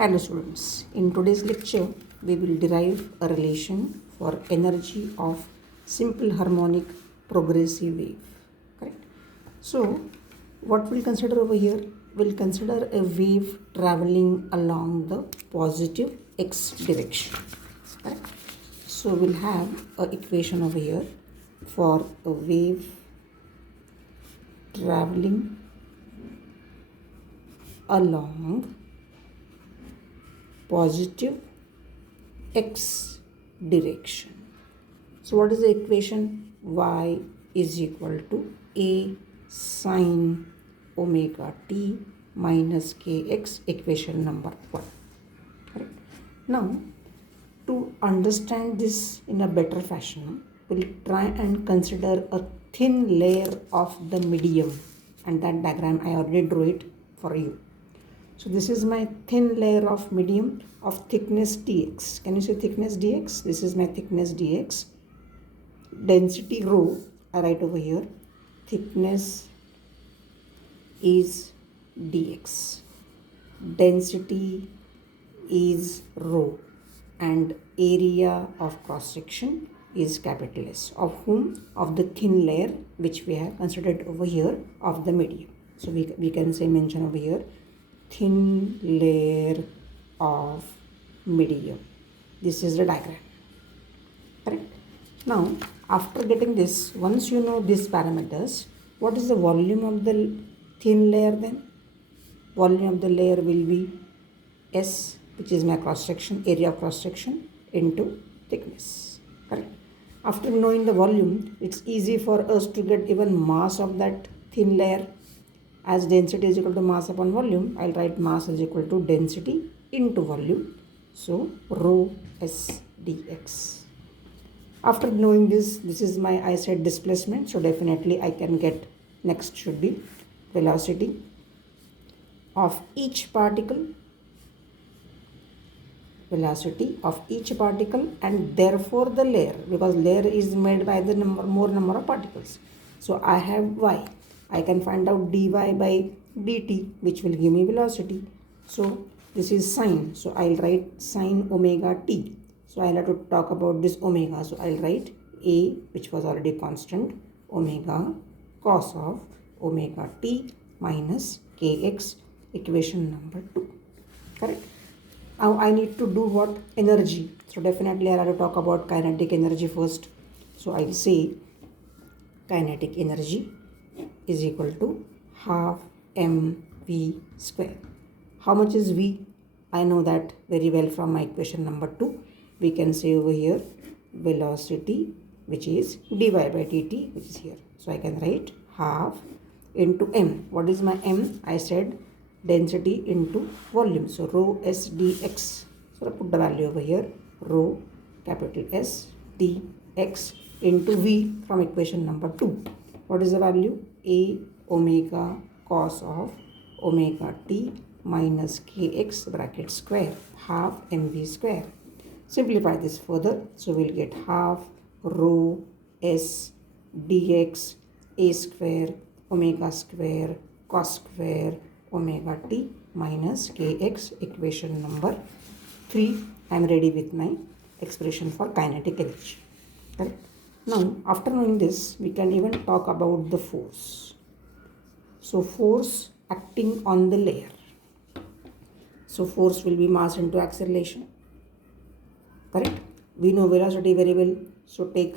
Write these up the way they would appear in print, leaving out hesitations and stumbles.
Hello students, in today's lecture we will derive a relation for energy of simple harmonic progressive wave. Correct? So what we'll consider over here? We'll consider a wave traveling along the positive x direction. Correct? So we'll have an equation over here for a wave traveling along positive x direction. So what is the equation? Y is equal to a sine omega t minus kx, equation number 1. Correct? Now, to understand this in a better fashion, we'll try and consider a thin layer of the medium, and that diagram I already drew it for you. So this is my thin layer of medium of thickness dx. Can you see thickness dx? This is my thickness dx. Density rho, I write over here. Thickness is dx. Density is rho. And area of cross section is capital S. Of whom? Of the thin layer which we have considered over here of the medium. So we can say mention over here thin layer of medium. This is the diagram. Correct? Now, after getting this, once you know these parameters, what is the volume of the thin layer then? Volume of the layer will be S, which is my cross section, area of cross section, into thickness. Correct? After knowing the volume, it's easy for us to get even mass of that thin layer. As density is equal to mass upon volume, I'll write mass is equal to density into volume. So, rho S dx. After knowing this is my, I said, displacement. So, definitely I can get, next should be velocity of each particle. Velocity of each particle and therefore the layer, because layer is made by the more number of particles. So, I have y. I can find out dy by dt, which will give me velocity. So this is sine. So I'll write sine omega t. So I'll have to talk about this omega. So I'll write a, which was already constant, omega cos of omega t minus kx, equation number 2. Correct? Now I need to do what? Energy. So definitely I'll have to talk about kinetic energy first. So I'll say kinetic energy is equal to half mv square. How much is v? I know that very well from my equation number 2. We can say over here velocity, which is dy by dt, which is here. So I can write half into m. What is my m? I said density into volume. So rho s dx. So I put the value over here. Rho capital S dx into v from equation number 2. What is the value? A omega cos of omega t minus kx bracket square, half mv square. Simplify this further. So we'll get half rho s dx a square omega square cos square omega t minus kx, equation number 3. I am ready with my expression for kinetic energy. Correct? Now, after knowing this, we can even talk about the force. So, force acting on the layer. So, force will be mass into acceleration. Correct? We know velocity very well. So, take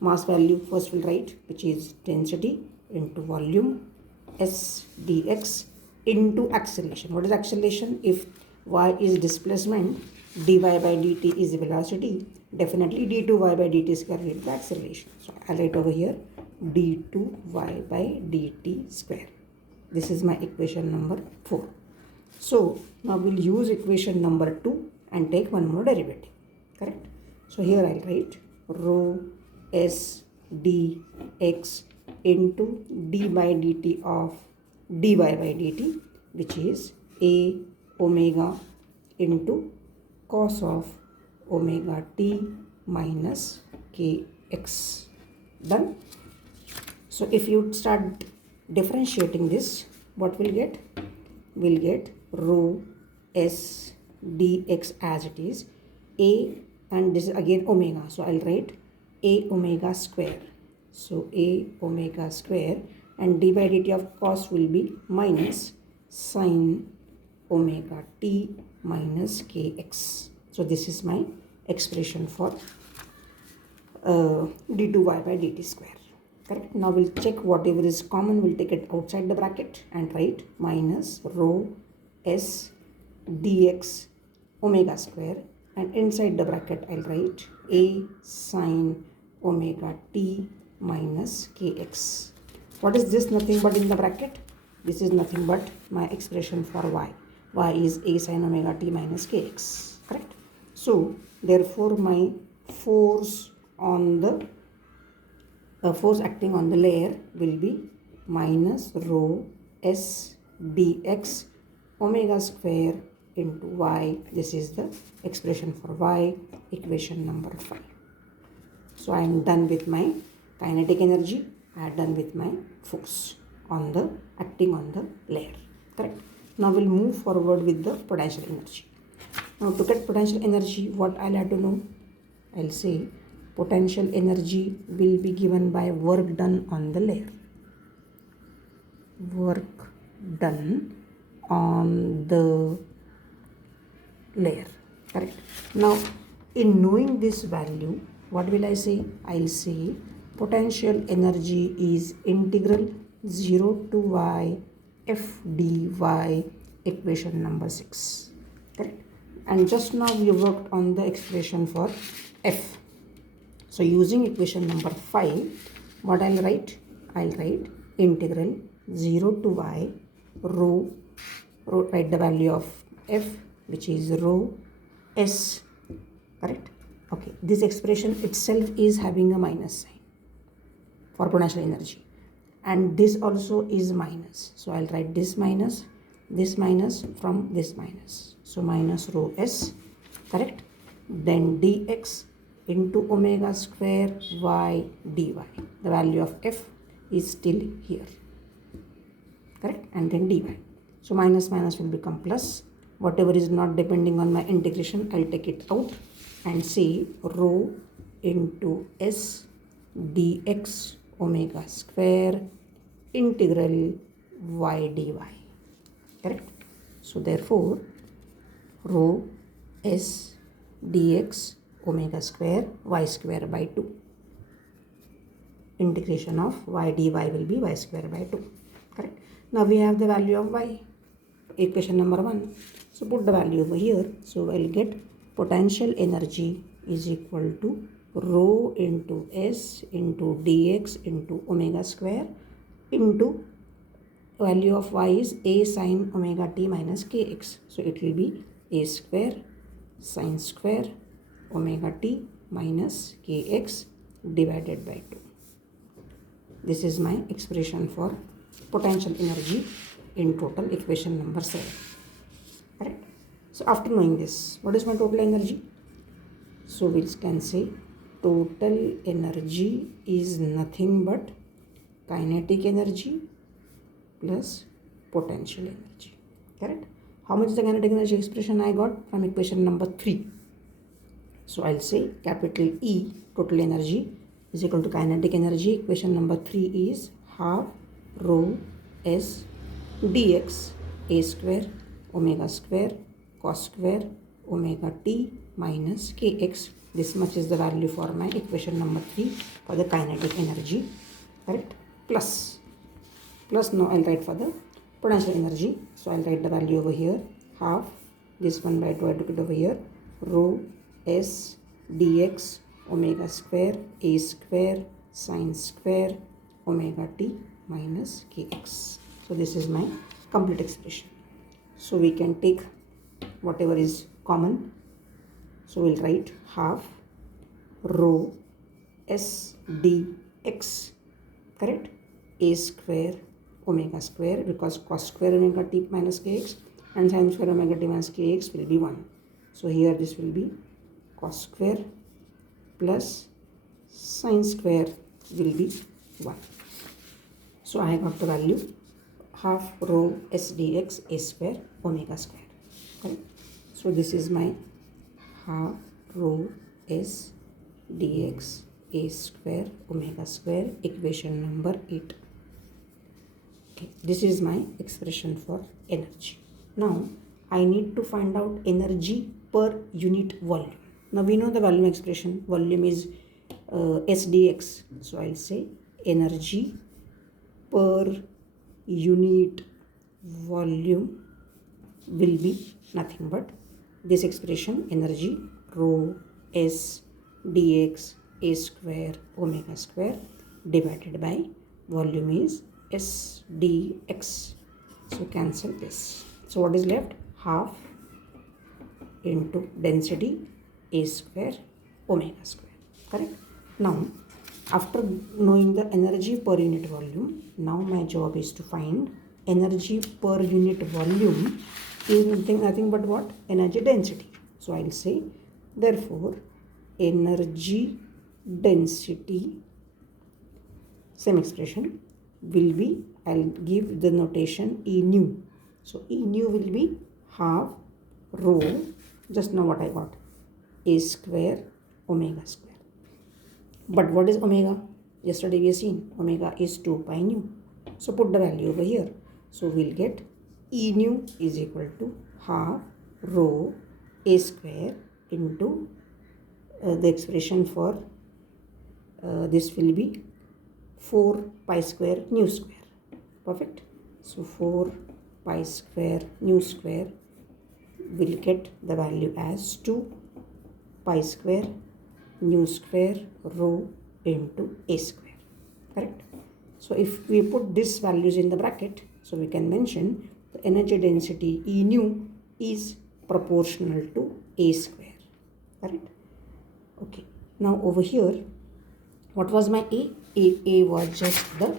mass value first we'll write, which is density into volume s dx into acceleration. What is acceleration? If y is displacement, dy by dt is velocity, definitely d2y by dt square will be the acceleration. So I'll write over here d2y by dt square. This is my equation number 4. So now we'll use equation number 2 and take one more derivative. Correct? So here I'll write rho s dx into d by dt of dy by dt, which is a omega into cos of omega t minus kx. Done? So if you start differentiating this, what we'll get? We'll get rho s dx as it is, a, and this is again omega, so I'll write a omega square. So a omega square, and d by dt of cos will be minus sine omega t minus kx. So this is my expression for d2y by dt square. Correct. Now we'll check whatever is common, we'll take it outside the bracket and write minus rho s dx omega square, and inside the bracket I'll write a sine omega t minus kx. What is this? Nothing but in the bracket. This is nothing but my expression for y. Y is a sine omega t minus kx. Correct. So therefore my force on the force acting on the layer will be minus rho s dx omega square into y. This is the expression for y, equation number 5. So I am done with my kinetic energy. I am done with my force on the acting on the layer. Correct. Now we'll move forward with the potential energy. Now to get potential energy, what I'll have to know? I'll say potential energy will be given by work done on the layer. Work done on the layer. Correct. Now in knowing this value, what will I say? I'll say potential energy is integral 0 to y f dy, equation number 6. Correct. And just now we worked on the expression for f. So using equation number 5, what I'll write? I'll write integral 0 to y rho, write the value of f, which is rho s. Correct. Okay, this expression itself is having a minus sign for potential energy, and this also is minus. So I'll write this minus from this minus. So minus rho s. Correct. Then dx into omega square y dy. The value of f is still here. Correct. And then dy. So minus will become plus. Whatever is not depending on my integration, I'll take it out and say rho into s dx omega square integral y dy. Correct. So therefore rho s dx omega square y square by 2. Integration of y dy will be y square by 2. Correct. Now we have the value of y, equation number 1. So put the value over here. So I'll get potential energy is equal to rho into s into dx into omega square into value of y is a sine omega t minus kx. So it will be a square sine square omega t minus kx divided by 2. This is my expression for potential energy in total, equation number 7. Correct. So after knowing this, what is my total energy? So we can say total energy is nothing but kinetic energy plus potential energy. Correct. How much is the kinetic energy expression I got from equation number 3? So I'll say capital E, total energy, is equal to kinetic energy. Equation number 3 is half rho s dx a square omega square cos square omega t minus kx. This much is the value for my equation number 3 for the kinetic energy. Correct. Plus now I'll write for the potential energy. So I'll write the value over here, half this 1 by 2 I took it over here, rho s dx omega square a square sine square omega t minus kx. So this is my complete expression. So we can take whatever is common. So we'll write half rho s dx, correct, a square omega square, because cos square omega t minus kx and sin square omega t minus kx will be 1. So here this will be cos square plus sin square will be 1. So I got the value half rho s dx a square omega square. Correct. So this is my half rho s dx a square omega square, equation number 8. Okay, this is my expression for energy. Now I need to find out energy per unit volume. Now we know the volume expression. Volume is S dx. So I'll say energy per unit volume will be nothing but this expression, energy rho S dx a square omega square divided by volume is S dx. So cancel this. So what is left? Half into density a square omega square. Correct? Now after knowing the energy per unit volume, now my job is to find energy per unit volume is nothing but what? Energy density. So I'll say therefore energy density, same expression, will be, I'll give the notation E nu. So E nu will be half rho, just now what I got, a square omega square. But what is omega? Yesterday we have seen omega is 2 pi nu. So put the value over here. So we'll get E nu is equal to half rho a square into the expression for this will be 4 pi square nu square. Perfect. So 4 pi square nu square will get the value as 2 pi square nu square rho into a square. Correct. So if we put these values in the bracket, so we can mention the energy density E nu is proportional to a square. Correct. Okay. Now over here, what was my A? A was just the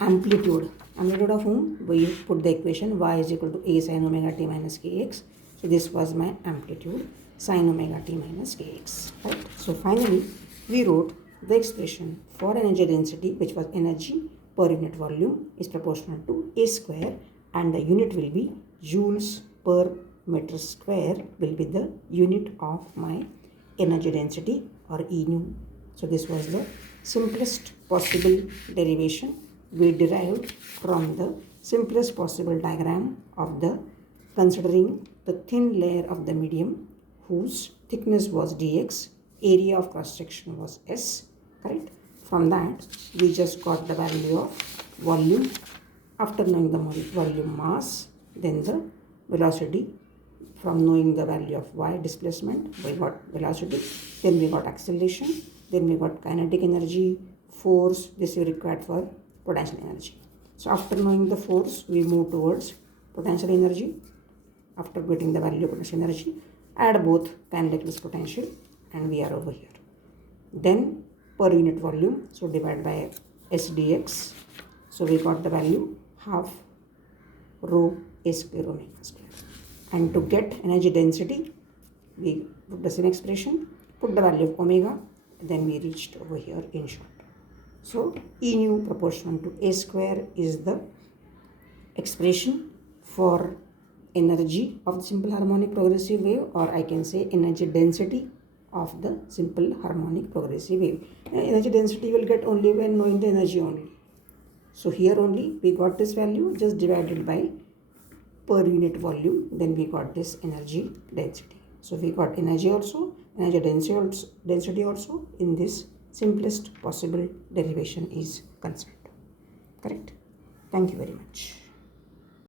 amplitude. Amplitude of whom? We put the equation y is equal to a sin omega t minus kx. So this was my amplitude, sin omega t minus kx. Right? So finally, we wrote the expression for energy density, which was energy per unit volume is proportional to a square, and the unit will be joules per meter square will be the unit of my energy density or E nu. So this was the simplest possible derivation we derived from the simplest possible diagram of the considering the thin layer of the medium whose thickness was dx, area of cross section was s. Correct? From that we just got the value of volume. After knowing the volume mass, then the velocity. From knowing the value of y displacement, we got velocity, then we got acceleration, then we got kinetic energy, force. This is required for potential energy. So after knowing the force, we move towards potential energy. After getting the value of potential energy, add both kinetic plus potential, and we are over here. Then per unit volume, so divide by s dx. So we got the value half rho a square omega square. And to get energy density, we put the same expression, put the value of omega, then we reached over here in short. So E nu proportional to a square is the expression for energy of the simple harmonic progressive wave, or I can say energy density of the simple harmonic progressive wave. Energy density you will get only when knowing the energy only. So here only we got this value just divided by per unit volume, then we got this energy density. So we got energy also, energy density also in this simplest possible derivation is concerned. Correct? Thank you very much.